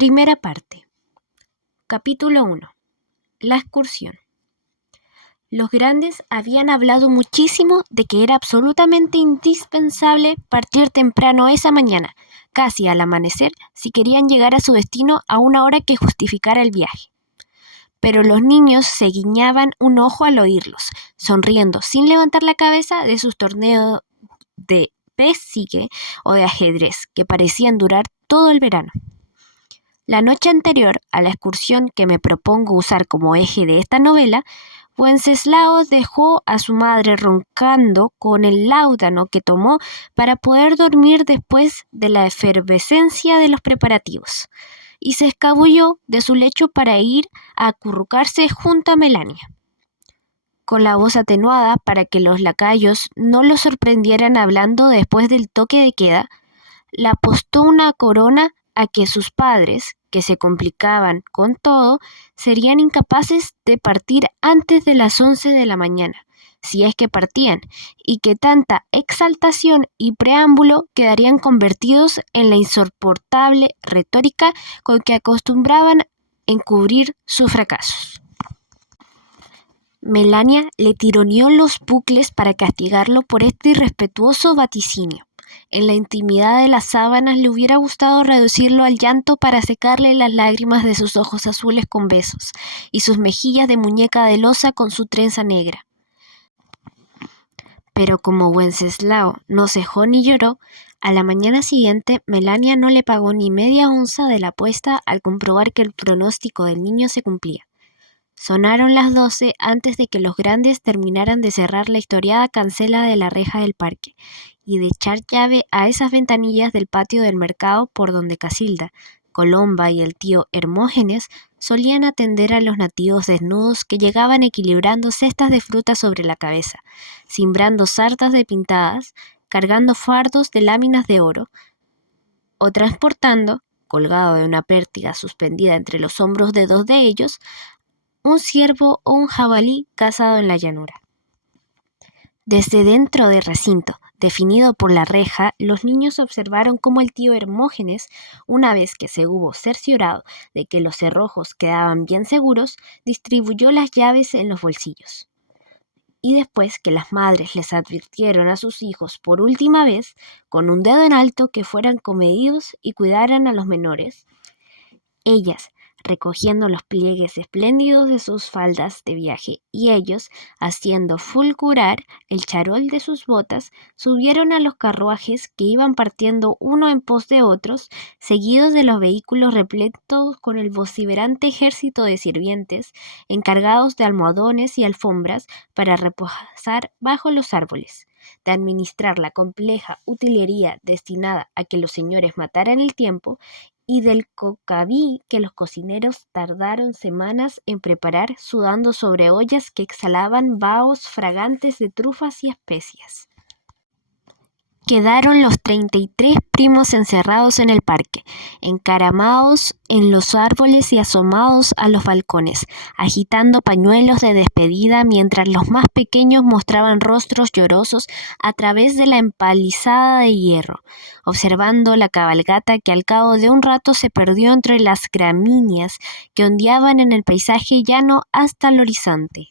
Primera parte. Capítulo 1. La excursión. Los grandes habían hablado muchísimo de que era absolutamente indispensable partir temprano esa mañana, casi al amanecer, si querían llegar a su destino a una hora que justificara el viaje. Pero los niños se guiñaban un ojo al oírlos, sonriendo sin levantar la cabeza de sus torneos de pesique o de ajedrez, que parecían durar todo el verano. La noche anterior a la excursión que me propongo usar como eje de esta novela, Wenceslao dejó a su madre roncando con el láudano que tomó para poder dormir después de la efervescencia de los preparativos, y se escabulló de su lecho para ir a acurrucarse junto a Melania. Con la voz atenuada para que los lacayos no lo sorprendieran hablando después del toque de queda, le apostó una corona a que sus padres, que se complicaban con todo, serían incapaces de partir antes de las 11 de la mañana, si es que partían, y que tanta exaltación y preámbulo quedarían convertidos en la insoportable retórica con que acostumbraban encubrir sus fracasos. Melania le tironeó los bucles para castigarlo por este irrespetuoso vaticinio. En la intimidad de las sábanas le hubiera gustado reducirlo al llanto para secarle las lágrimas de sus ojos azules con besos, y sus mejillas de muñeca de loza con su trenza negra. Pero como Wenceslao no cejó ni lloró, a la mañana siguiente Melania no le pagó ni media onza de la apuesta al comprobar que el pronóstico del niño se cumplía. Sonaron las 12 antes de que los grandes terminaran de cerrar la historiada cancela de la reja del parque y de echar llave a esas ventanillas del patio del mercado por donde Casilda, Colomba y el tío Hermógenes solían atender a los nativos desnudos que llegaban equilibrando cestas de fruta sobre la cabeza, cimbrando sartas de pintadas, cargando fardos de láminas de oro o transportando, colgado de una pértiga suspendida entre los hombros de dos de ellos, un ciervo o un jabalí cazado en la llanura. Desde dentro del recinto, definido por la reja, los niños observaron cómo el tío Hermógenes, una vez que se hubo cerciorado de que los cerrojos quedaban bien seguros, distribuyó las llaves en los bolsillos. Y después que las madres les advirtieron a sus hijos por última vez, con un dedo en alto, que fueran comedidos y cuidaran a los menores, ellas, recogiendo los pliegues espléndidos de sus faldas de viaje, y ellos, haciendo fulgurar el charol de sus botas, subieron a los carruajes que iban partiendo uno en pos de otros, seguidos de los vehículos repletos con el vociferante ejército de sirvientes, encargados de almohadones y alfombras para reposar bajo los árboles, de administrar la compleja utilería destinada a que los señores mataran el tiempo, y del cocaví que los cocineros tardaron semanas en preparar, sudando sobre ollas que exhalaban vahos fragantes de trufas y especias. Quedaron los 33 primos encerrados en el parque, encaramados en los árboles y asomados a los balcones, agitando pañuelos de despedida mientras los más pequeños mostraban rostros llorosos a través de la empalizada de hierro, observando la cabalgata que al cabo de un rato se perdió entre las gramíneas que ondeaban en el paisaje llano hasta el horizonte.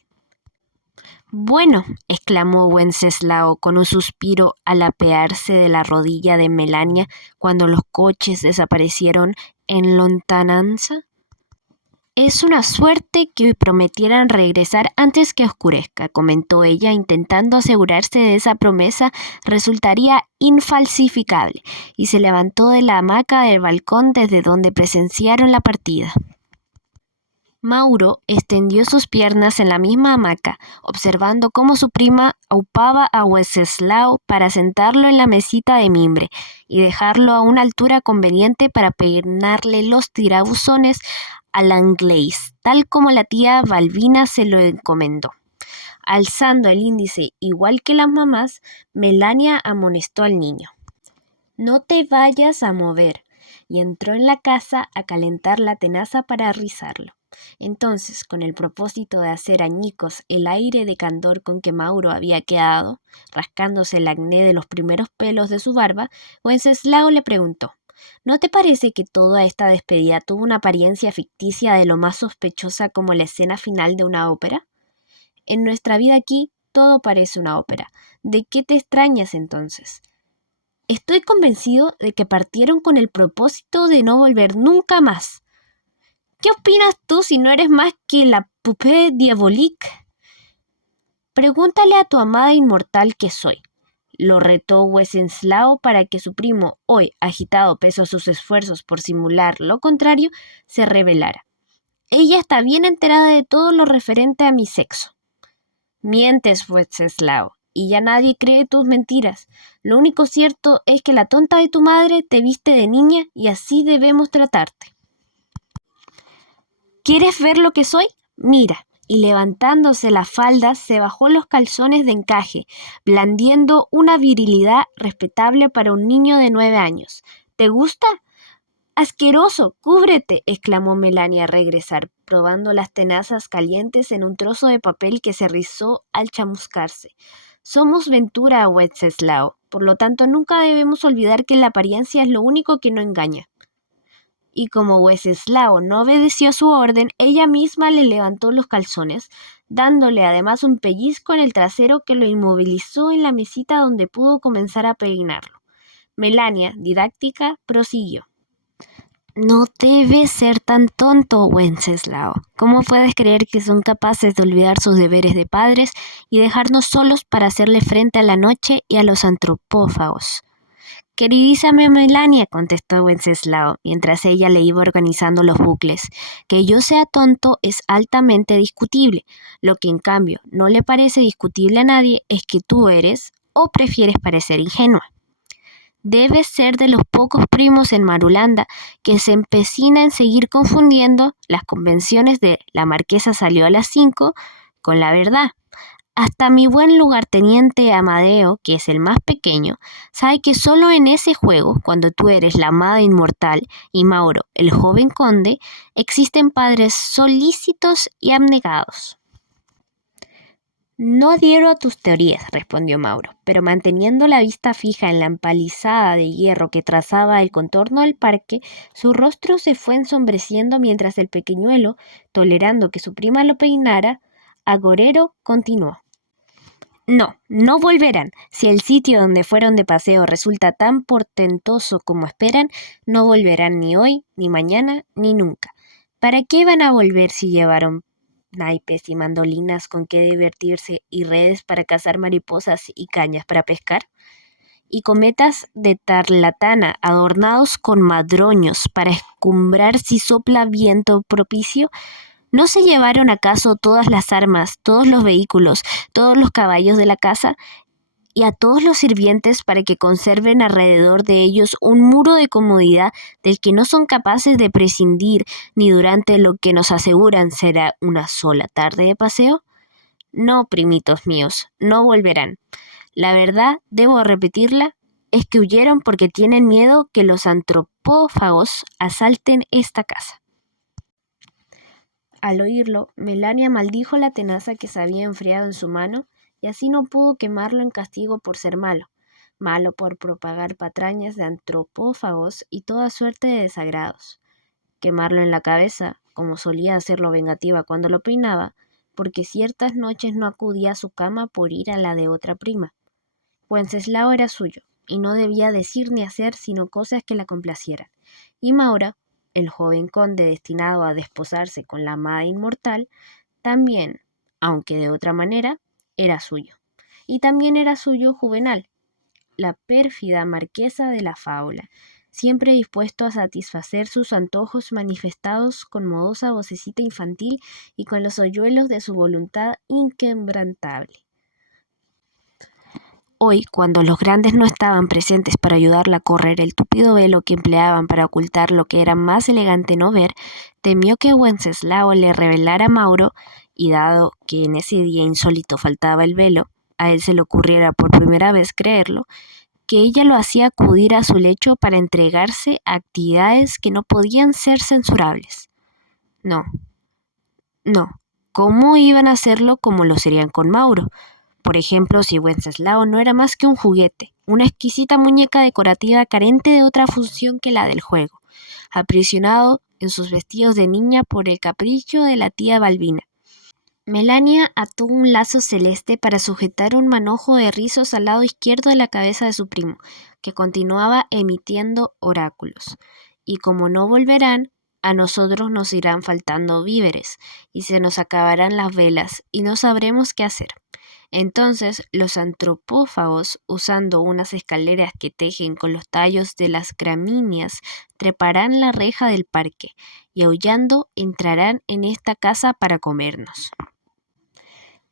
«Bueno», exclamó Wenceslao con un suspiro al apearse de la rodilla de Melania cuando los coches desaparecieron en lontananza. «Es una suerte que prometieran regresar antes que oscurezca», comentó ella, intentando asegurarse de esa promesa resultaría infalsificable, y se levantó de la hamaca del balcón desde donde presenciaron la partida. Mauro extendió sus piernas en la misma hamaca, observando cómo su prima aupaba a Wenceslao para sentarlo en la mesita de mimbre y dejarlo a una altura conveniente para peinarle los tirabuzones al anglés, tal como la tía Balbina se lo encomendó. Alzando el índice igual que las mamás, Melania amonestó al niño: «No te vayas a mover», y entró en la casa a calentar la tenaza para rizarlo. Entonces, con el propósito de hacer añicos el aire de candor con que Mauro había quedado, rascándose el acné de los primeros pelos de su barba, Wenceslao le preguntó: ¿No te parece que toda esta despedida tuvo una apariencia ficticia de lo más sospechosa como la escena final de una ópera? En nuestra vida aquí todo parece una ópera. ¿De qué te extrañas entonces? Estoy convencido de que partieron con el propósito de no volver nunca más. ¿Qué opinas tú si no eres más que la poupée diabolique? Pregúntale a tu amada inmortal que soy. Lo retó Wenceslao para que su primo, hoy agitado pese a sus esfuerzos por simular lo contrario, se revelara. Ella está bien enterada de todo lo referente a mi sexo. Mientes, Wenceslao, y ya nadie cree tus mentiras. Lo único cierto es que la tonta de tu madre te viste de niña y así debemos tratarte. ¿Quieres ver lo que soy? Mira. Y levantándose la falda se bajó los calzones de encaje, blandiendo una virilidad respetable para un niño de 9 años. ¿Te gusta? ¡Asqueroso! ¡Cúbrete!, exclamó Melania al regresar, probando las tenazas calientes en un trozo de papel que se rizó al chamuscarse. Somos Ventura, Wenceslao, por lo tanto nunca debemos olvidar que la apariencia es lo único que no engaña. Y como Wenceslao no obedeció su orden, ella misma le levantó los calzones, dándole además un pellizco en el trasero que lo inmovilizó en la mesita donde pudo comenzar a peinarlo. Melania, didáctica, prosiguió. No debes ser tan tonto, Wenceslao. ¿Cómo puedes creer que son capaces de olvidar sus deberes de padres y dejarnos solos para hacerle frente a la noche y a los antropófagos? Queridísima Melania, contestó Wenceslao, mientras ella le iba organizando los bucles, que yo sea tonto es altamente discutible. Lo que en cambio no le parece discutible a nadie es que tú eres o prefieres parecer ingenua. Debes ser de los pocos primos en Marulanda que se empecina en seguir confundiendo las convenciones de la marquesa salió a las 5 con la verdad. Hasta mi buen lugarteniente Amadeo, que es el más pequeño, sabe que solo en ese juego, cuando tú eres la amada inmortal y Mauro, el joven conde, existen padres solícitos y abnegados. No adhiero a tus teorías, respondió Mauro, pero manteniendo la vista fija en la empalizada de hierro que trazaba el contorno del parque, su rostro se fue ensombreciendo mientras el pequeñuelo, tolerando que su prima lo peinara, agorero continuó. No, no volverán. Si el sitio donde fueron de paseo resulta tan portentoso como esperan, no volverán ni hoy, ni mañana, ni nunca. ¿Para qué van a volver si llevaron naipes y mandolinas con que divertirse y redes para cazar mariposas y cañas para pescar? Y cometas de tarlatana adornados con madroños para escumbrar si sopla viento propicio. ¿No se llevaron acaso todas las armas, todos los vehículos, todos los caballos de la casa y a todos los sirvientes para que conserven alrededor de ellos un muro de comodidad del que no son capaces de prescindir ni durante lo que nos aseguran será una sola tarde de paseo? No, primitos míos, no volverán. La verdad, debo repetirla, es que huyeron porque tienen miedo que los antropófagos asalten esta casa. Al oírlo, Melania maldijo la tenaza que se había enfriado en su mano y así no pudo quemarlo en castigo por ser malo, malo por propagar patrañas de antropófagos y toda suerte de desagrados. Quemarlo en la cabeza, como solía hacerlo vengativa cuando lo peinaba, porque ciertas noches no acudía a su cama por ir a la de otra prima. Wenceslao era suyo, y no debía decir ni hacer sino cosas que la complacieran. Y Maura, el joven conde destinado a desposarse con la amada inmortal, también, aunque de otra manera, era suyo. Y también era suyo Juvenal, la pérfida marquesa de la fábula, siempre dispuesto a satisfacer sus antojos manifestados con modosa vocecita infantil y con los hoyuelos de su voluntad inquebrantable. Hoy, cuando los grandes no estaban presentes para ayudarla a correr el tupido velo que empleaban para ocultar lo que era más elegante no ver, temió que Wenceslao le revelara a Mauro, y dado que en ese día insólito faltaba el velo, a él se le ocurriera por primera vez creerlo, que ella lo hacía acudir a su lecho para entregarse a actividades que no podían ser censurables. No, ¿cómo iban a hacerlo como lo serían con Mauro? por ejemplo, si Wenceslao no era más que un juguete, una exquisita muñeca decorativa carente de otra función que la del juego, aprisionado en sus vestidos de niña por el capricho de la tía Balbina. Melania ató un lazo celeste para sujetar un manojo de rizos al lado izquierdo de la cabeza de su primo, que continuaba emitiendo oráculos. Y como no volverán, a nosotros nos irán faltando víveres, y se nos acabarán las velas, y no sabremos qué hacer. Entonces los antropófagos, usando unas escaleras que tejen con los tallos de las gramíneas, treparán la reja del parque, y aullando entrarán en esta casa para comernos.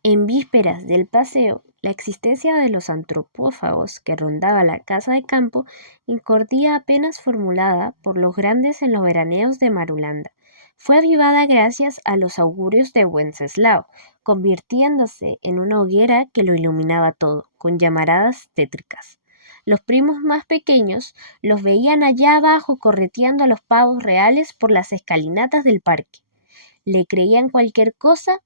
En vísperas del paseo, la existencia de los antropófagos que rondaba la casa de campo incordía apenas formulada por los grandes en los veraneos de Marulanda. Fue avivada gracias a los augurios de Wenceslao, convirtiéndose en una hoguera que lo iluminaba todo, con llamaradas tétricas. Los primos más pequeños los veían allá abajo correteando a los pavos reales por las escalinatas del parque. Le creían cualquier cosa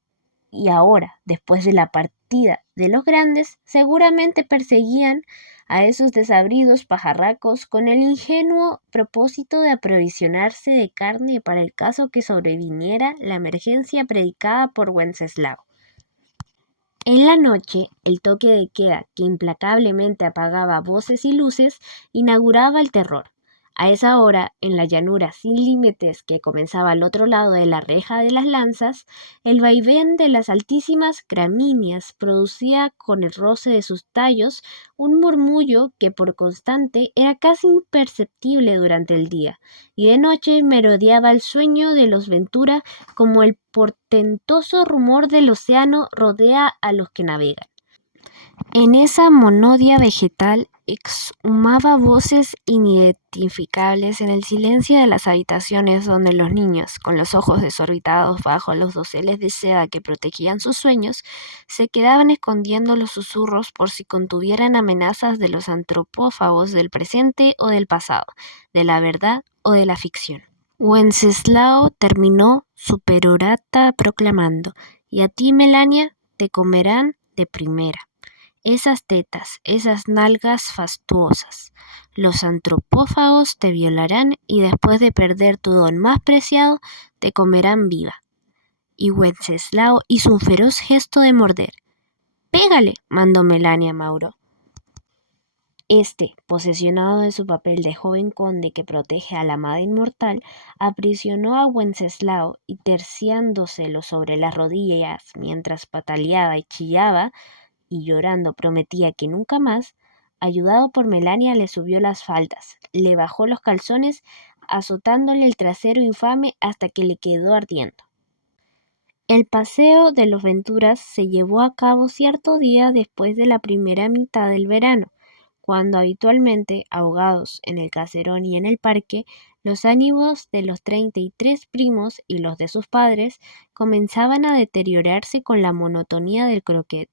y ahora, después de la partida de los grandes, seguramente perseguían a esos desabridos pajarracos con el ingenuo propósito de aprovisionarse de carne para el caso que sobreviniera la emergencia predicada por Wenceslao. En la noche, el toque de queda, que implacablemente apagaba voces y luces, inauguraba el terror. A esa hora, en la llanura sin límites que comenzaba al otro lado de la reja de las lanzas, el vaivén de las altísimas gramíneas producía con el roce de sus tallos un murmullo que por constante era casi imperceptible durante el día, y de noche merodeaba el sueño de los Ventura como el portentoso rumor del océano rodea a los que navegan. En esa monodia vegetal exhumaba voces inidentificables en el silencio de las habitaciones donde los niños, con los ojos desorbitados bajo los doseles de seda que protegían sus sueños, se quedaban escondiendo los susurros por si contuvieran amenazas de los antropófagos del presente o del pasado, de la verdad o de la ficción. Wenceslao terminó su perorata proclamando: «Y a ti, Melania, te comerán de primera esas tetas, esas nalgas fastuosas. Los antropófagos te violarán y después de perder tu don más preciado, te comerán viva». Y Wenceslao hizo un feroz gesto de morder. «¡Pégale!», mandó Melania a Mauro. Este, posesionado de su papel de joven conde que protege a la amada inmortal, aprisionó a Wenceslao y terciándoselo sobre las rodillas mientras pataleaba y chillaba, y llorando prometía que nunca más, ayudado por Melania le subió las faldas, le bajó los calzones, azotándole el trasero infame hasta que le quedó ardiendo. El paseo de los Venturas se llevó a cabo cierto día después de la primera mitad del verano, cuando habitualmente, ahogados en el caserón y en el parque, los ánimos de los 33 primos y los de sus padres comenzaban a deteriorarse con la monotonía del croquet,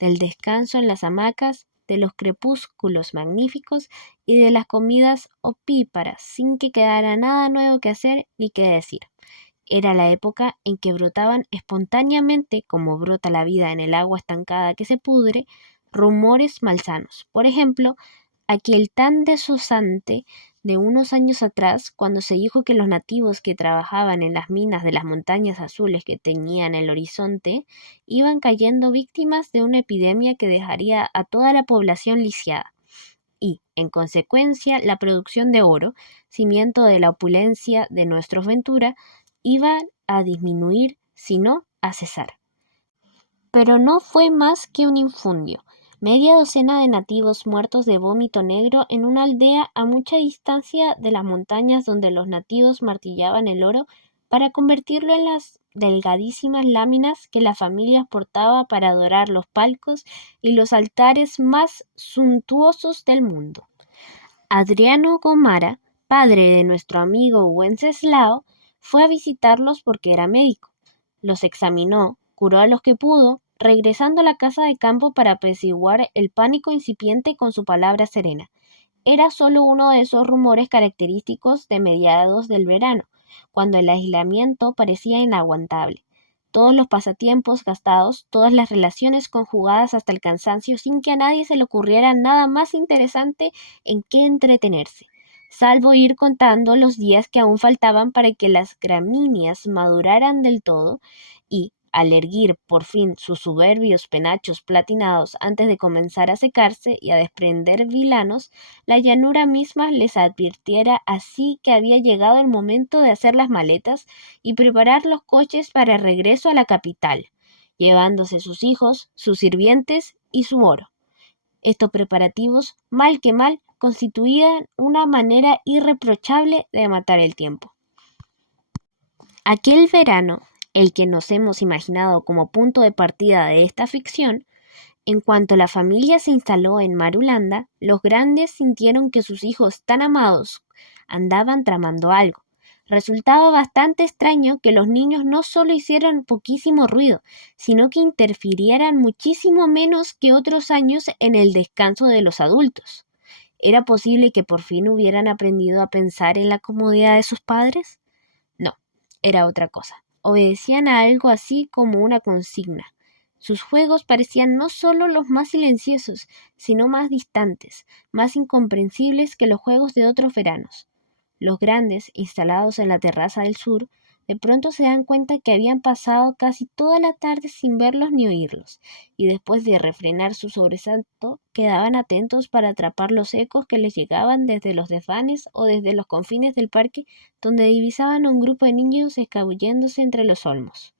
del descanso en las hamacas, de los crepúsculos magníficos y de las comidas opíparas, sin que quedara nada nuevo que hacer ni que decir. Era la época en que brotaban espontáneamente, como brota la vida en el agua estancada que se pudre, rumores malsanos. Por ejemplo, aquel tan desusante de unos años atrás, cuando se dijo que los nativos que trabajaban en las minas de las montañas azules que teñían el horizonte iban cayendo víctimas de una epidemia que dejaría a toda la población lisiada. Y, en consecuencia, la producción de oro, cimiento de la opulencia de nuestros Ventura, iba a disminuir, sino a cesar. Pero no fue más que un infundio. Media docena de nativos muertos de vómito negro en una aldea a mucha distancia de las montañas donde los nativos martillaban el oro para convertirlo en las delgadísimas láminas que la familia portaba para adorar los palcos y los altares más suntuosos del mundo. Adriano Gomara, padre de nuestro amigo Wenceslao, fue a visitarlos porque era médico. Los examinó, curó a los que pudo, regresando a la casa de campo para apaciguar el pánico incipiente con su palabra serena. Era solo uno de esos rumores característicos de mediados del verano, cuando el aislamiento parecía inaguantable. todos los pasatiempos gastados, todas las relaciones conjugadas hasta el cansancio, sin que a nadie se le ocurriera nada más interesante en qué entretenerse, salvo ir contando los días que aún faltaban para que las gramíneas maduraran del todo y, al erguir por fin sus soberbios penachos platinados antes de comenzar a secarse y a desprender vilanos, la llanura misma les advirtiera así que había llegado el momento de hacer las maletas y preparar los coches para el regreso a la capital, llevándose sus hijos, sus sirvientes y su oro. Estos preparativos, mal que mal, constituían una manera irreprochable de matar el tiempo. Aquel verano, el que nos hemos imaginado como punto de partida de esta ficción, en cuanto la familia se instaló en Marulanda, los grandes sintieron que sus hijos tan amados andaban tramando algo. Resultaba bastante extraño que los niños no solo hicieran poquísimo ruido, sino que interfirieran muchísimo menos que otros años en el descanso de los adultos. ¿Era posible que por fin hubieran aprendido a pensar en la comodidad de sus padres? No, era otra cosa. Obedecían a algo así como una consigna. Sus juegos parecían no solo los más silenciosos, sino más distantes, más incomprensibles que los juegos de otros veranos. Los grandes, instalados en la terraza del sur, de pronto se dan cuenta que habían pasado casi toda la tarde sin verlos ni oírlos, y después de refrenar su sobresalto, quedaban atentos para atrapar los ecos que les llegaban desde los desvanes o desde los confines del parque, donde divisaban un grupo de niños escabulléndose entre los olmos.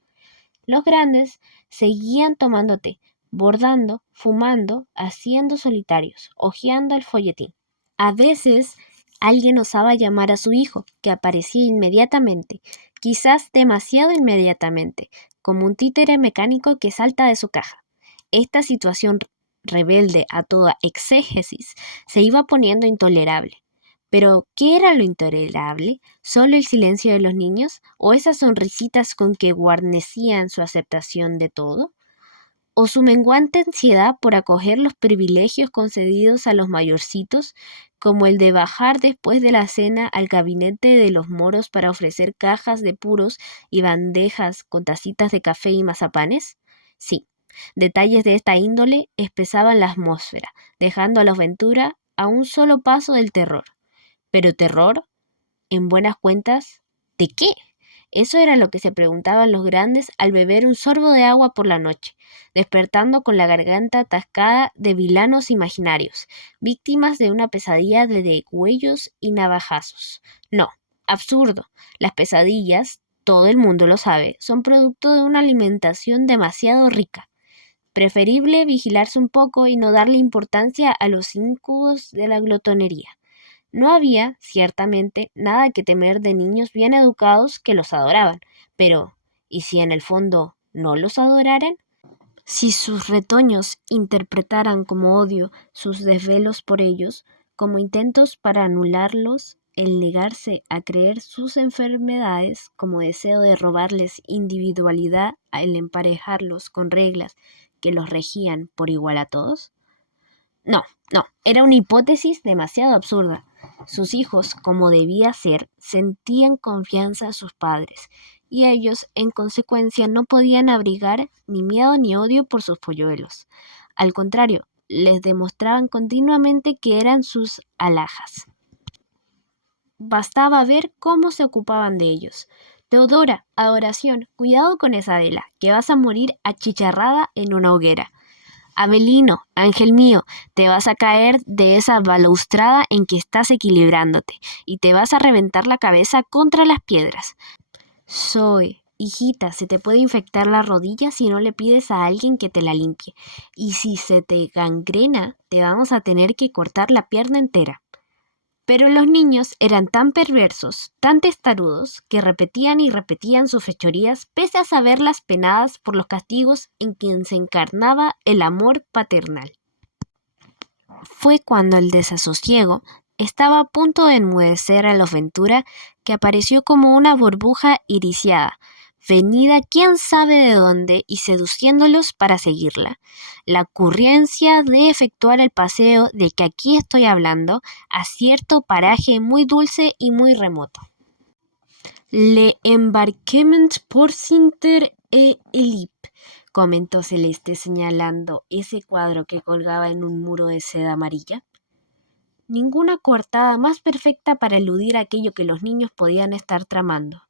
Los grandes seguían tomando té, bordando, fumando, haciendo solitarios, hojeando el folletín. A veces alguien osaba llamar a su hijo, que aparecía inmediatamente, quizás demasiado inmediatamente, como un títere mecánico que salta de su caja. Esta situación rebelde a toda exégesis se iba poniendo intolerable. Pero, ¿qué era lo intolerable? ¿Solo el silencio de los niños? ¿O esas sonrisitas con que guarnecían su aceptación de todo? ¿O su menguante ansiedad por acoger los privilegios concedidos a los mayorcitos, como el de bajar después de la cena al gabinete de los moros para ofrecer cajas de puros y bandejas con tacitas de café y mazapanes? Sí, detalles de esta índole espesaban la atmósfera, dejando a los Ventura a un solo paso del terror. Pero terror, en buenas cuentas, ¿de qué? Eso era lo que se preguntaban los grandes al beber un sorbo de agua por la noche, despertando con la garganta atascada de vilanos imaginarios, víctimas de una pesadilla de degüellos y navajazos. No, absurdo. Las pesadillas, todo el mundo lo sabe, son producto de una alimentación demasiado rica. Preferible vigilarse un poco y no darle importancia a los incubos de la glotonería. No había, ciertamente, nada que temer de niños bien educados que los adoraban, pero ¿y si en el fondo no los adoraran? Si sus retoños interpretaran como odio sus desvelos por ellos, como intentos para anularlos, el negarse a creer sus enfermedades, como deseo de robarles individualidad al emparejarlos con reglas que los regían por igual a todos? No, no, era una hipótesis demasiado absurda. Sus hijos, como debía ser, sentían confianza a sus padres, y ellos, en consecuencia, no podían abrigar ni miedo ni odio por sus polluelos. Al contrario, les demostraban continuamente que eran sus alhajas. Bastaba ver cómo se ocupaban de ellos. Teodora, adoración, cuidado con esa vela, que vas a morir achicharrada en una hoguera. Abelino, ángel mío, te vas a caer de esa balaustrada en que estás equilibrándote y te vas a reventar la cabeza contra las piedras. Zoe, hijita, se te puede infectar la rodilla si no le pides a alguien que te la limpie. Y si se te gangrena, te vamos a tener que cortar la pierna entera. Pero los niños eran tan perversos, tan testarudos, que repetían y repetían sus fechorías pese a saberlas penadas por los castigos en quien se encarnaba el amor paternal. Fue cuando el desasosiego estaba a punto de enmudecer a los Ventura que apareció como una burbuja iriciada, venida quién sabe de dónde y seduciéndolos para seguirla. La ocurrencia de efectuar el paseo de que aquí estoy hablando a cierto paraje muy dulce y muy remoto. Le embarquement por Sinter Elip, comentó Celeste señalando ese cuadro que colgaba en un muro de seda amarilla. Ninguna coartada más perfecta para eludir aquello que los niños podían estar tramando.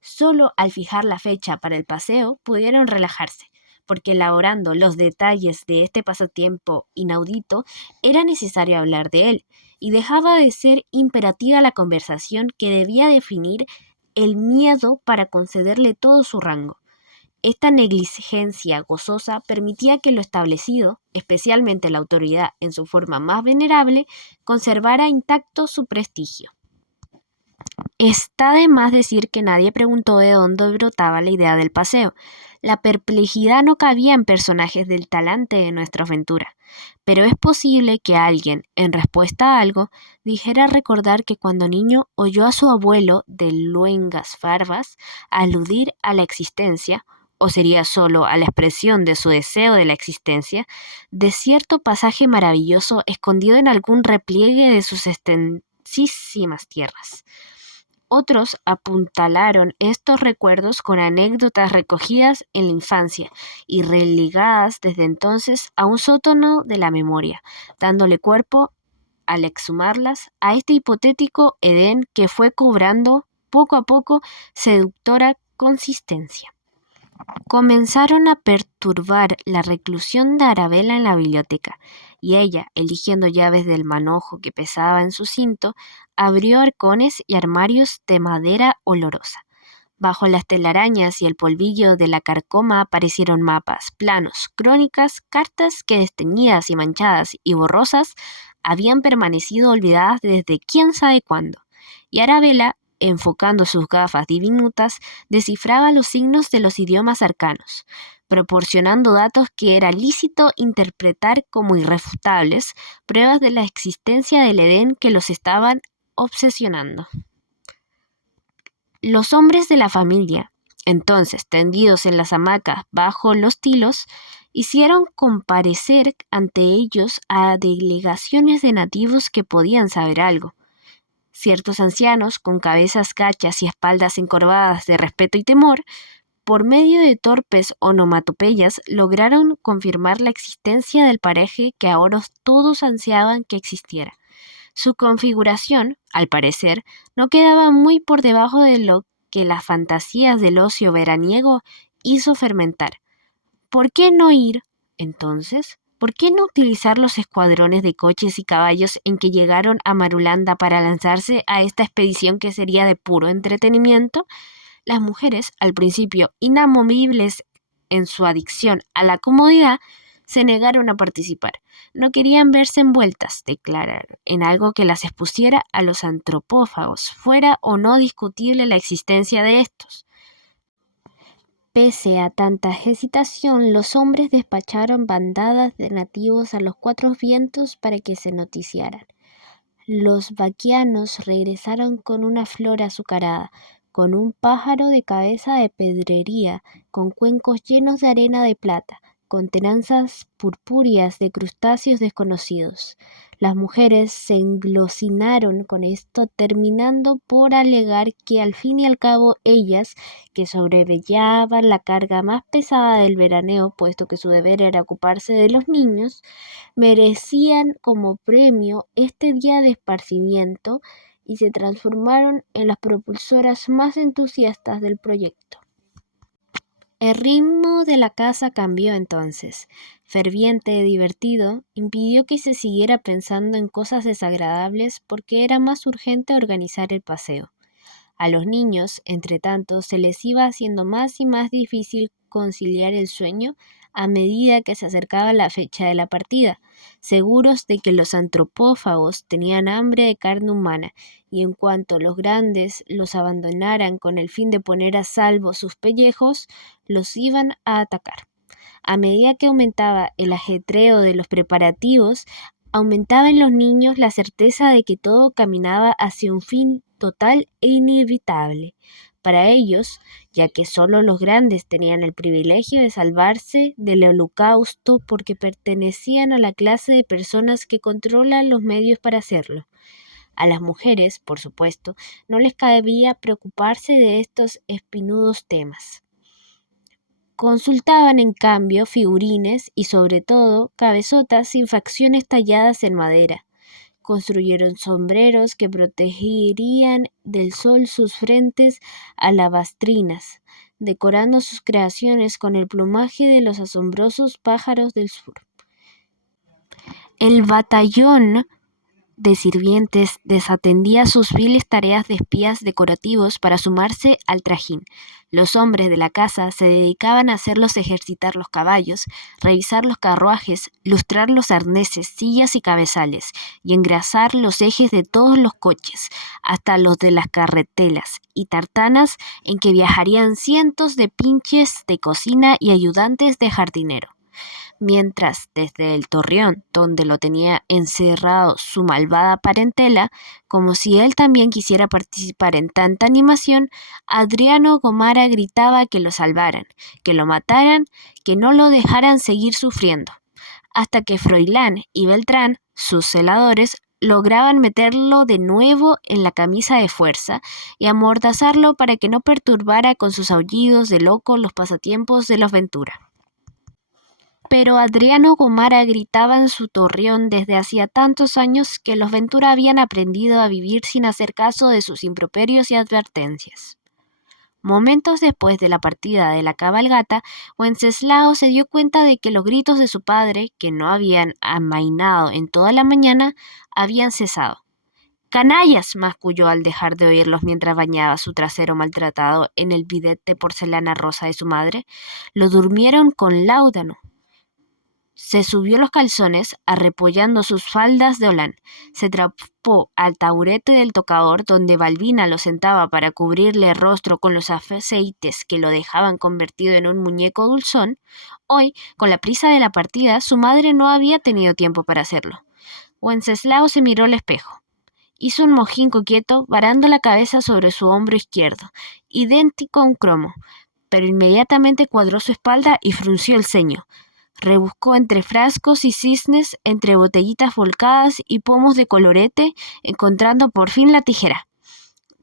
Solo al fijar la fecha para el paseo pudieron relajarse, porque elaborando los detalles de este pasatiempo inaudito era necesario hablar de él, y dejaba de ser imperativa la conversación que debía definir el miedo para concederle todo su rango. Esta negligencia gozosa permitía que lo establecido, especialmente la autoridad en su forma más venerable, conservara intacto su prestigio. Está de más decir que nadie preguntó de dónde brotaba la idea del paseo. La perplejidad no cabía en personajes del talante de nuestra aventura, pero es posible que alguien, en respuesta a algo, dijera recordar que cuando niño oyó a su abuelo de luengas barbas aludir a la existencia, o sería solo a la expresión de su deseo de la existencia, de cierto pasaje maravilloso escondido en algún repliegue de sus extensísimas tierras. Otros apuntalaron estos recuerdos con anécdotas recogidas en la infancia y relegadas desde entonces a un sótano de la memoria, dándole cuerpo, al exhumarlas, a este hipotético Edén que fue cobrando, poco a poco, seductora consistencia. Comenzaron a perturbar la reclusión de Arabella en la biblioteca, y ella, eligiendo llaves del manojo que pesaba en su cinto, abrió arcones y armarios de madera olorosa. Bajo las telarañas y el polvillo de la carcoma aparecieron mapas, planos, crónicas, cartas que desteñidas y manchadas y borrosas habían permanecido olvidadas desde quién sabe cuándo. Y Arabella, enfocando sus gafas diminutas, descifraba los signos de los idiomas arcanos, proporcionando datos que era lícito interpretar como irrefutables, pruebas de la existencia del Edén que los estaban obsesionando. Los hombres de la familia, entonces tendidos en las hamacas bajo los tilos, hicieron comparecer ante ellos a delegaciones de nativos que podían saber algo. Ciertos ancianos, con cabezas gachas y espaldas encorvadas de respeto y temor, por medio de torpes onomatopeyas, lograron confirmar la existencia del paraje que ahora todos ansiaban que existiera. Su configuración, al parecer, no quedaba muy por debajo de lo que las fantasías del ocio veraniego hizo fermentar. ¿Por qué no ir, entonces? ¿Por qué no utilizar los escuadrones de coches y caballos en que llegaron a Marulanda para lanzarse a esta expedición que sería de puro entretenimiento? Las mujeres, al principio inamovibles en su adicción a la comodidad, se negaron a participar. No querían verse envueltas, declararon, en algo que las expusiera a los antropófagos, fuera o no discutible la existencia de estos. Pese a tanta hesitación, los hombres despacharon bandadas de nativos a los cuatro vientos para que se noticiaran. Los vaquianos regresaron con una flor azucarada, con un pájaro de cabeza de pedrería, con cuencos llenos de arena de plata, con tenazas purpúreas de crustáceos desconocidos. Las mujeres se englosinaron con esto, terminando por alegar que al fin y al cabo ellas, que sobrevellaban la carga más pesada del veraneo, puesto que su deber era ocuparse de los niños, merecían como premio este día de esparcimiento y se transformaron en las propulsoras más entusiastas del proyecto. El ritmo de la casa cambió entonces. Ferviente y divertido, impidió que se siguiera pensando en cosas desagradables porque era más urgente organizar el paseo. A los niños, entretanto, se les iba haciendo más y más difícil conciliar el sueño a medida que se acercaba la fecha de la partida, seguros de que los antropófagos tenían hambre de carne humana, y en cuanto los grandes los abandonaran con el fin de poner a salvo sus pellejos, los iban a atacar. A medida que aumentaba el ajetreo de los preparativos, aumentaba en los niños la certeza de que todo caminaba hacia un fin total e inevitable para ellos, ya que solo los grandes tenían el privilegio de salvarse del holocausto porque pertenecían a la clase de personas que controlan los medios para hacerlo. A las mujeres, por supuesto, no les cabía preocuparse de estos espinudos temas. Consultaban en cambio figurines y sobre todo cabezotas sin facciones talladas en madera. Construyeron sombreros que protegerían del sol sus frentes alabastrinas, decorando sus creaciones con el plumaje de los asombrosos pájaros del sur. El batallón de sirvientes desatendía sus viles tareas de espías decorativos para sumarse al trajín. Los hombres de la casa se dedicaban a hacerlos ejercitar los caballos, revisar los carruajes, lustrar los arneses, sillas y cabezales, y engrasar los ejes de todos los coches, hasta los de las carretelas y tartanas en que viajarían cientos de pinches de cocina y ayudantes de jardinero. Mientras desde el torreón, donde lo tenía encerrado su malvada parentela, como si él también quisiera participar en tanta animación, Adriano Gomara gritaba que lo salvaran, que lo mataran, que no lo dejaran seguir sufriendo, hasta que Froilán y Beltrán, sus celadores, lograban meterlo de nuevo en la camisa de fuerza y amordazarlo para que no perturbara con sus aullidos de loco los pasatiempos de los Ventura. Pero Adriano Gomara gritaba en su torreón desde hacía tantos años que los Ventura habían aprendido a vivir sin hacer caso de sus improperios y advertencias. Momentos después de la partida de la cabalgata, Wenceslao se dio cuenta de que los gritos de su padre, que no habían amainado en toda la mañana, habían cesado. «¡Canallas!», masculló al dejar de oírlos mientras bañaba su trasero maltratado en el bidet de porcelana rosa de su madre. «Lo durmieron con láudano». Se subió los calzones, arrepollando sus faldas de holán. Se trepó al taburete del tocador, donde Balbina lo sentaba para cubrirle el rostro con los aceites que lo dejaban convertido en un muñeco dulzón. Hoy, con la prisa de la partida, su madre no había tenido tiempo para hacerlo. Wenceslao se miró al espejo. Hizo un mojín coqueto, varando la cabeza sobre su hombro izquierdo, idéntico a un cromo, pero inmediatamente cuadró su espalda y frunció el ceño. Rebuscó entre frascos y cisnes, entre botellitas volcadas y pomos de colorete, encontrando por fin la tijera.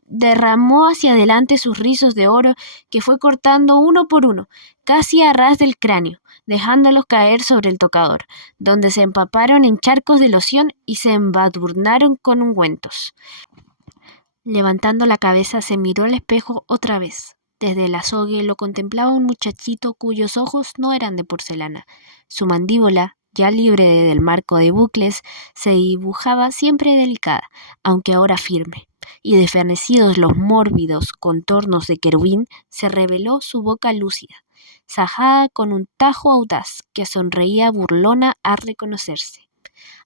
Derramó hacia adelante sus rizos de oro, que fue cortando uno por uno, casi a ras del cráneo, dejándolos caer sobre el tocador, donde se empaparon en charcos de loción y se embadurnaron con ungüentos. Levantando la cabeza, se miró al espejo otra vez. Desde el azogue lo contemplaba un muchachito cuyos ojos no eran de porcelana. Su mandíbula, ya libre del marco de bucles, se dibujaba siempre delicada, aunque ahora firme, y desvanecidos los mórbidos contornos de querubín, se reveló su boca lúcida, sajada con un tajo audaz que sonreía burlona al reconocerse.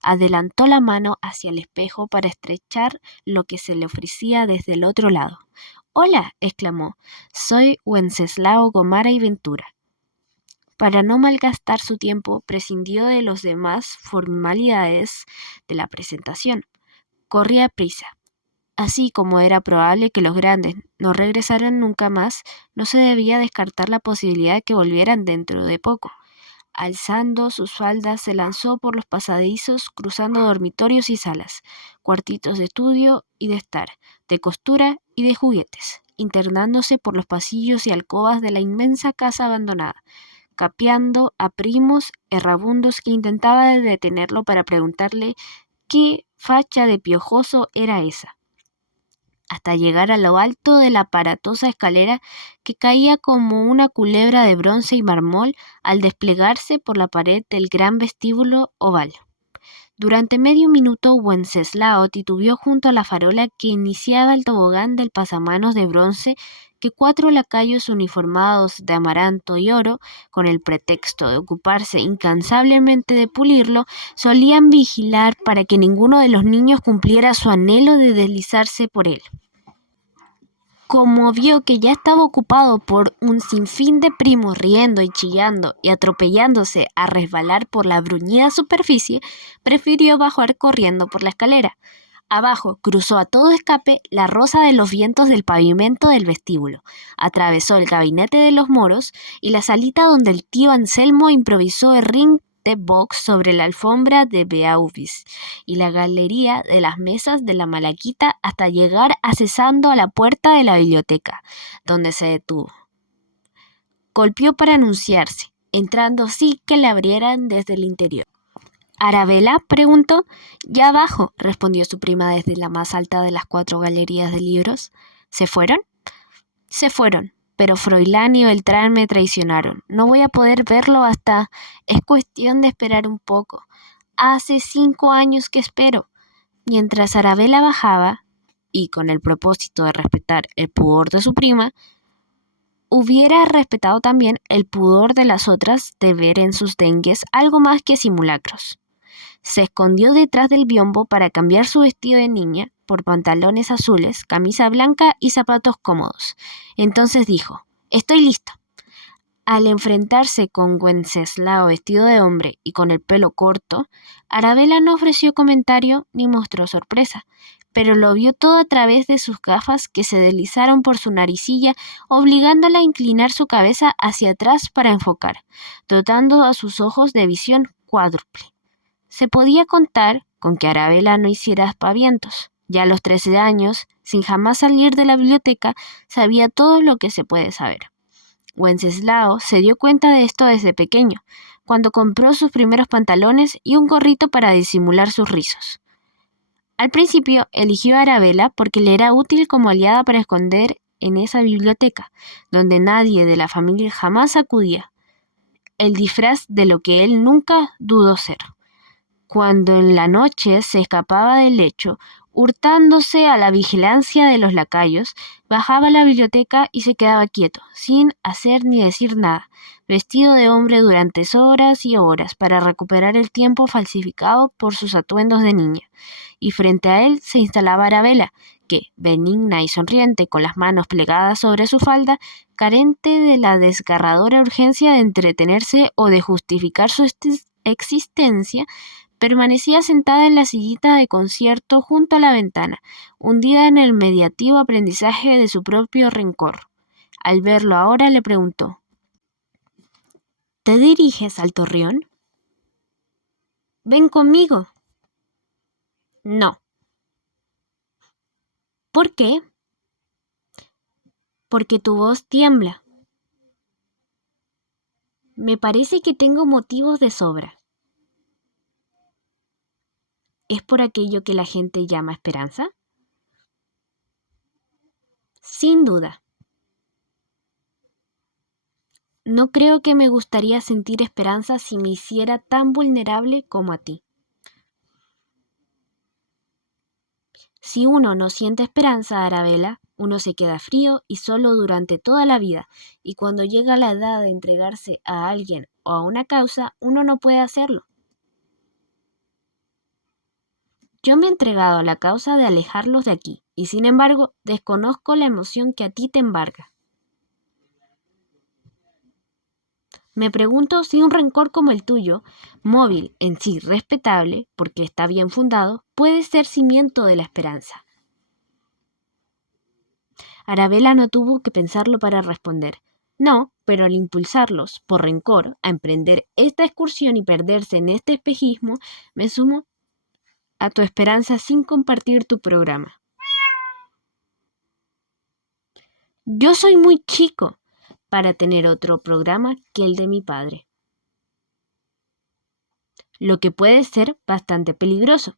Adelantó la mano hacia el espejo para estrechar lo que se le ofrecía desde el otro lado. «¡Hola!», exclamó. «Soy Wenceslao Gomara y Ventura». Para no malgastar su tiempo, prescindió de las demás formalidades de la presentación. Corría prisa. Así como era probable que los grandes no regresaran nunca más, no se debía descartar la posibilidad de que volvieran dentro de poco. Alzando sus faldas, se lanzó por los pasadizos, cruzando dormitorios y salas, cuartitos de estudio y de estar, de costura y de juguetes, internándose por los pasillos y alcobas de la inmensa casa abandonada, capeando a primos errabundos que intentaban detenerlo para preguntarle qué facha de piojoso era esa, hasta llegar a lo alto de la aparatosa escalera que caía como una culebra de bronce y mármol al desplegarse por la pared del gran vestíbulo oval. Durante medio minuto Wenceslao titubeó junto a la farola que iniciaba el tobogán del pasamanos de bronce que 4 lacayos uniformados de amaranto y oro, con el pretexto de ocuparse incansablemente de pulirlo, solían vigilar para que ninguno de los niños cumpliera su anhelo de deslizarse por él. Como vio que ya estaba ocupado por un sinfín de primos riendo y chillando y atropellándose a resbalar por la bruñida superficie, prefirió bajar corriendo por la escalera. Abajo cruzó a todo escape la rosa de los vientos del pavimento del vestíbulo, atravesó el gabinete de los moros y la salita donde el tío Anselmo improvisó el ring de box sobre la alfombra de Beauvis y la galería de las mesas de la Malaquita hasta llegar accesando a la puerta de la biblioteca, donde se detuvo. Golpeó para anunciarse, entrando así que le abrieran desde el interior. ¿Arabella?, preguntó. Ya abajo, respondió su prima desde la más alta de las 4 galerías de libros. ¿Se fueron? Se fueron, pero Froilán y Beltrán me traicionaron. No voy a poder verlo hasta... Es cuestión de esperar un poco. Hace 5 años que espero. Mientras Arabella bajaba, y con el propósito de respetar el pudor de su prima, hubiera respetado también el pudor de las otras de ver en sus dengues algo más que simulacros. Se escondió detrás del biombo para cambiar su vestido de niña por pantalones azules, camisa blanca y zapatos cómodos. Entonces dijo: «Estoy listo». Al enfrentarse con Wenceslao vestido de hombre y con el pelo corto, Arabella no ofreció comentario ni mostró sorpresa, pero lo vio todo a través de sus gafas que se deslizaron por su naricilla, obligándola a inclinar su cabeza hacia atrás para enfocar, dotando a sus ojos de visión cuádruple. Se podía contar con que Arabella no hiciera aspavientos. Ya a los 13 años, sin jamás salir de la biblioteca, sabía todo lo que se puede saber. Wenceslao se dio cuenta de esto desde pequeño, cuando compró sus primeros pantalones y un gorrito para disimular sus rizos. Al principio eligió a Arabella porque le era útil como aliada para esconder en esa biblioteca, donde nadie de la familia jamás acudía, el disfraz de lo que él nunca dudó ser. Cuando en la noche se escapaba del lecho, hurtándose a la vigilancia de los lacayos, bajaba a la biblioteca y se quedaba quieto, sin hacer ni decir nada, vestido de hombre durante horas y horas para recuperar el tiempo falsificado por sus atuendos de niña. Y frente a él se instalaba Arabella, que, benigna y sonriente, con las manos plegadas sobre su falda, carente de la desgarradora urgencia de entretenerse o de justificar su existencia, permanecía sentada en la sillita de concierto junto a la ventana, hundida en el mediativo aprendizaje de su propio rencor. Al verlo ahora le preguntó: «¿Te diriges al Torreón?» «Ven conmigo». «No». «¿Por qué?» «Porque tu voz tiembla». «Me parece que tengo motivos de sobra». ¿Es por aquello que la gente llama esperanza? Sin duda. No creo que me gustaría sentir esperanza si me hiciera tan vulnerable como a ti. Si uno no siente esperanza, Arabella, uno se queda frío y solo durante toda la vida, y cuando llega la edad de entregarse a alguien o a una causa, uno no puede hacerlo. Yo me he entregado a la causa de alejarlos de aquí, y sin embargo, desconozco la emoción que a ti te embarga. Me pregunto si un rencor como el tuyo, móvil, en sí respetable, porque está bien fundado, puede ser cimiento de la esperanza. Arabella no tuvo que pensarlo para responder. No, pero al impulsarlos, por rencor, a emprender esta excursión y perderse en este espejismo, me sumo a tu esperanza sin compartir tu programa. Yo soy muy chico para tener otro programa que el de mi padre, lo que puede ser bastante peligroso.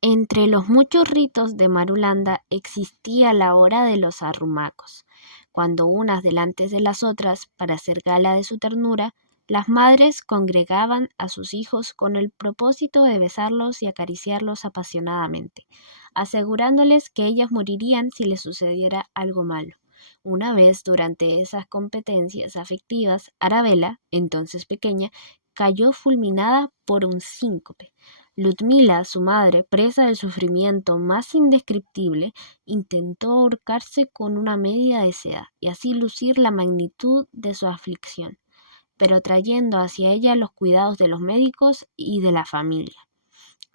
Entre los muchos ritos de Marulanda existía la hora de los arrumacos, cuando unas delante de las otras, para hacer gala de su ternura, las madres congregaban a sus hijos con el propósito de besarlos y acariciarlos apasionadamente, asegurándoles que ellas morirían si les sucediera algo malo. Una vez, durante esas competencias afectivas, Arabella, entonces pequeña, cayó fulminada por un síncope. Ludmila, su madre, presa del sufrimiento más indescriptible, intentó ahorcarse con una media de seda y así lucir la magnitud de su aflicción, pero trayendo hacia ella los cuidados de los médicos y de la familia.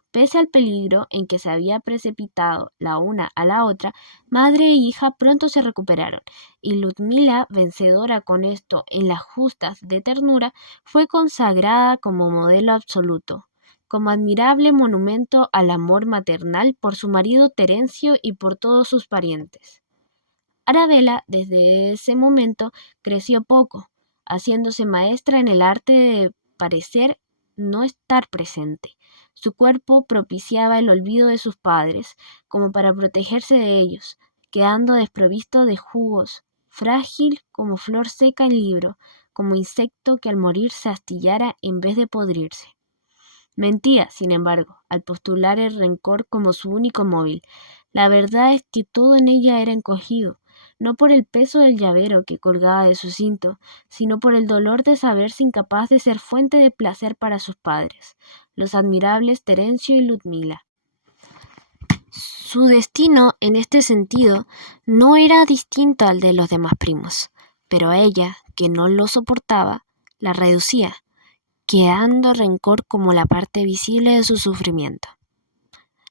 Pese al peligro en que se había precipitado la una a la otra, madre e hija pronto se recuperaron, y Ludmila, vencedora con esto en las justas de ternura, fue consagrada como modelo absoluto, como admirable monumento al amor maternal por su marido Terencio y por todos sus parientes. Arabella, desde ese momento, creció poco, haciéndose maestra en el arte de parecer no estar presente. Su cuerpo propiciaba el olvido de sus padres, como para protegerse de ellos, quedando desprovisto de jugos, frágil como flor seca en libro, como insecto que al morir se astillara en vez de podrirse. Mentía, sin embargo, al postular el rencor como su único móvil. La verdad es que todo en ella era encogido, no por el peso del llavero que colgaba de su cinto, sino por el dolor de saberse incapaz de ser fuente de placer para sus padres, los admirables Terencio y Ludmila. Su destino, en este sentido, no era distinto al de los demás primos, pero a ella, que no lo soportaba, la reducía, quedando rencor como la parte visible de su sufrimiento,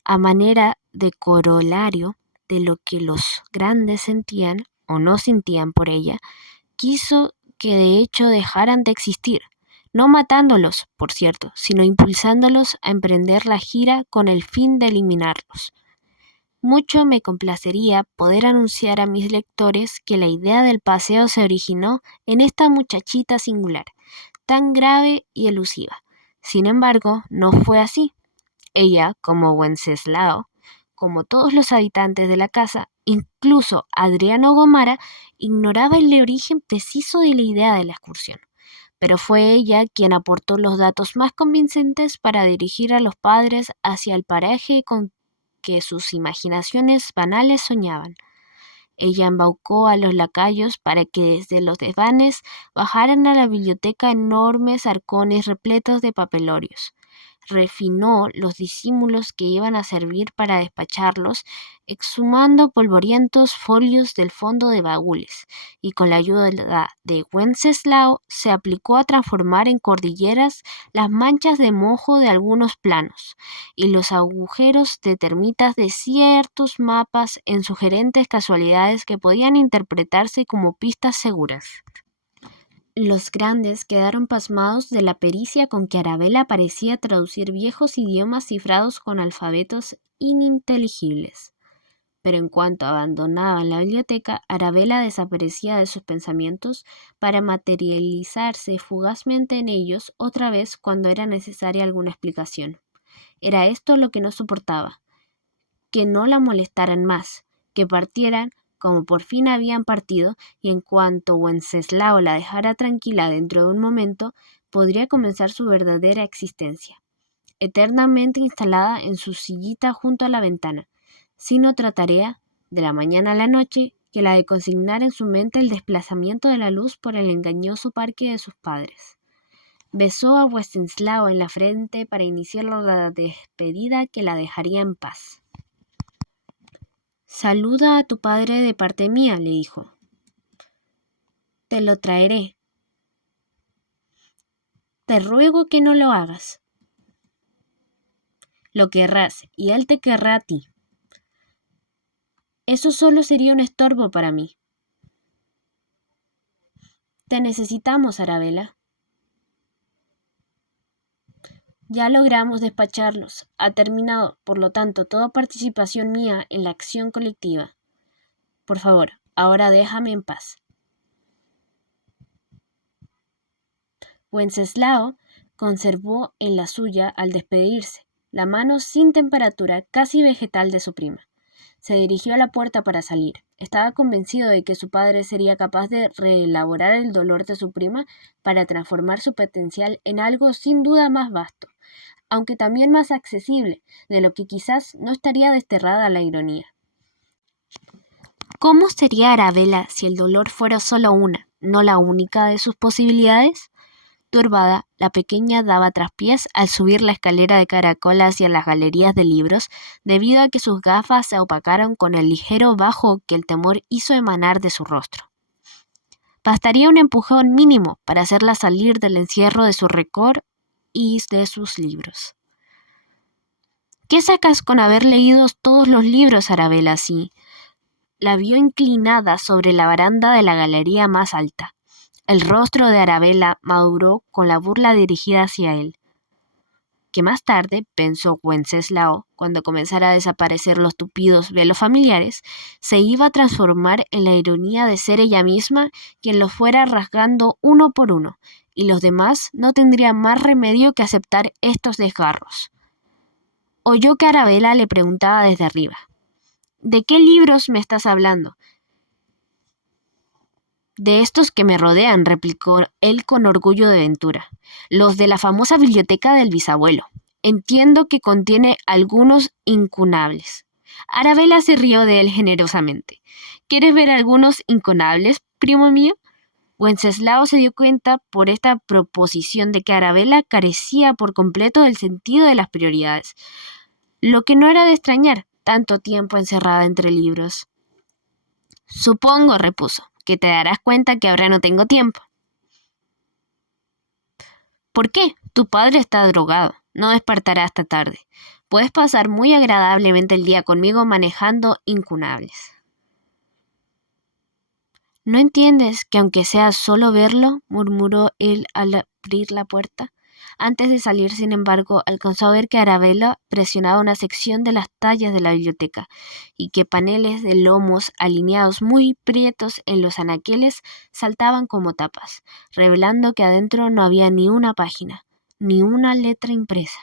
a manera de corolario de lo que los grandes sentían o no sentían por ella. Quiso que de hecho dejaran de existir, no matándolos, por cierto, sino impulsándolos a emprender la gira con el fin de eliminarlos. Mucho me complacería poder anunciar a mis lectores que la idea del paseo se originó en esta muchachita singular, tan grave y elusiva. Sin embargo, no fue así. Ella, como Wenceslao, como todos los habitantes de la casa, incluso Adriano Gomara, ignoraba el origen preciso de la idea de la excursión. Pero fue ella quien aportó los datos más convincentes para dirigir a los padres hacia el paraje con que sus imaginaciones banales soñaban. Ella embaucó a los lacayos para que desde los desvanes bajaran a la biblioteca enormes arcones repletos de papelorios. Refinó los disimulos que iban a servir para despacharlos, exhumando polvorientos folios del fondo de baúles, y con la ayuda de Wenceslao se aplicó a transformar en cordilleras las manchas de mojo de algunos planos y los agujeros de termitas de ciertos mapas en sugerentes casualidades que podían interpretarse como pistas seguras. Los grandes quedaron pasmados de la pericia con que Arabella parecía traducir viejos idiomas cifrados con alfabetos ininteligibles. Pero en cuanto abandonaban la biblioteca, Arabella desaparecía de sus pensamientos para materializarse fugazmente en ellos otra vez cuando era necesaria alguna explicación. Era esto lo que no soportaba, que no la molestaran más, que partieran como por fin habían partido, y en cuanto Wenceslao la dejara tranquila dentro de un momento, podría comenzar su verdadera existencia, eternamente instalada en su sillita junto a la ventana, sin otra tarea, de la mañana a la noche, que la de consignar en su mente el desplazamiento de la luz por el engañoso parque de sus padres. Besó a Wenceslao en la frente para iniciar la despedida que la dejaría en paz. «Saluda a tu padre de parte mía», le dijo. «Te lo traeré. Te ruego que no lo hagas. Lo querrás y él te querrá a ti. Eso solo sería un estorbo para mí. Te necesitamos, Arabella». «Ya logramos despacharlos. Ha terminado, por lo tanto, toda participación mía en la acción colectiva. Por favor, ahora déjame en paz». Wenceslao conservó en la suya, al despedirse, la mano sin temperatura, casi vegetal de su prima. Se dirigió a la puerta para salir. Estaba convencido de que su padre sería capaz de reelaborar el dolor de su prima para transformar su potencial en algo sin duda más vasto, aunque también más accesible, de lo que quizás no estaría desterrada la ironía. ¿Cómo sería Arabella si el dolor fuera solo una, no la única de sus posibilidades? Turbada, la pequeña daba traspiés al subir la escalera de caracol hacia las galerías de libros, debido a que sus gafas se opacaron con el ligero bajo que el temor hizo emanar de su rostro. Bastaría un empujón mínimo para hacerla salir del encierro de su rencor y de sus libros. «¿Qué sacas con haber leído todos los libros, Arabella, así?» La vio inclinada sobre la baranda de la galería más alta. El rostro de Arabella maduró con la burla dirigida hacia él. que más tarde, pensó Wenceslao, cuando comenzara a desaparecer los tupidos velos familiares, se iba a transformar en la ironía de ser ella misma quien los fuera rasgando uno por uno, y los demás no tendrían más remedio que aceptar estos desgarros. Oyó que Arabella le preguntaba desde arriba: ¿de qué libros me estás hablando? De estos que me rodean, replicó él con orgullo de ventura. Los de la famosa biblioteca del bisabuelo. Entiendo que contiene algunos incunables. Arabella se rió de él generosamente. ¿Quieres ver algunos incunables, primo mío? Wenceslao se dio cuenta por esta proposición de que Arabella carecía por completo del sentido de las prioridades, lo que no era de extrañar, tanto tiempo encerrada entre libros. Supongo, repuso, que te darás cuenta que ahora no tengo tiempo. ¿Por qué? Tu padre está drogado. No despertará hasta tarde. Puedes pasar muy agradablemente el día conmigo manejando incunables. ¿No entiendes que aunque sea solo verlo? Murmuró él al abrir la puerta. Antes de salir, sin embargo, alcanzó a ver que Arabella presionaba una sección de las tallas de la biblioteca y que paneles de lomos alineados muy prietos en los anaqueles saltaban como tapas, revelando que adentro no había ni una página, ni una letra impresa.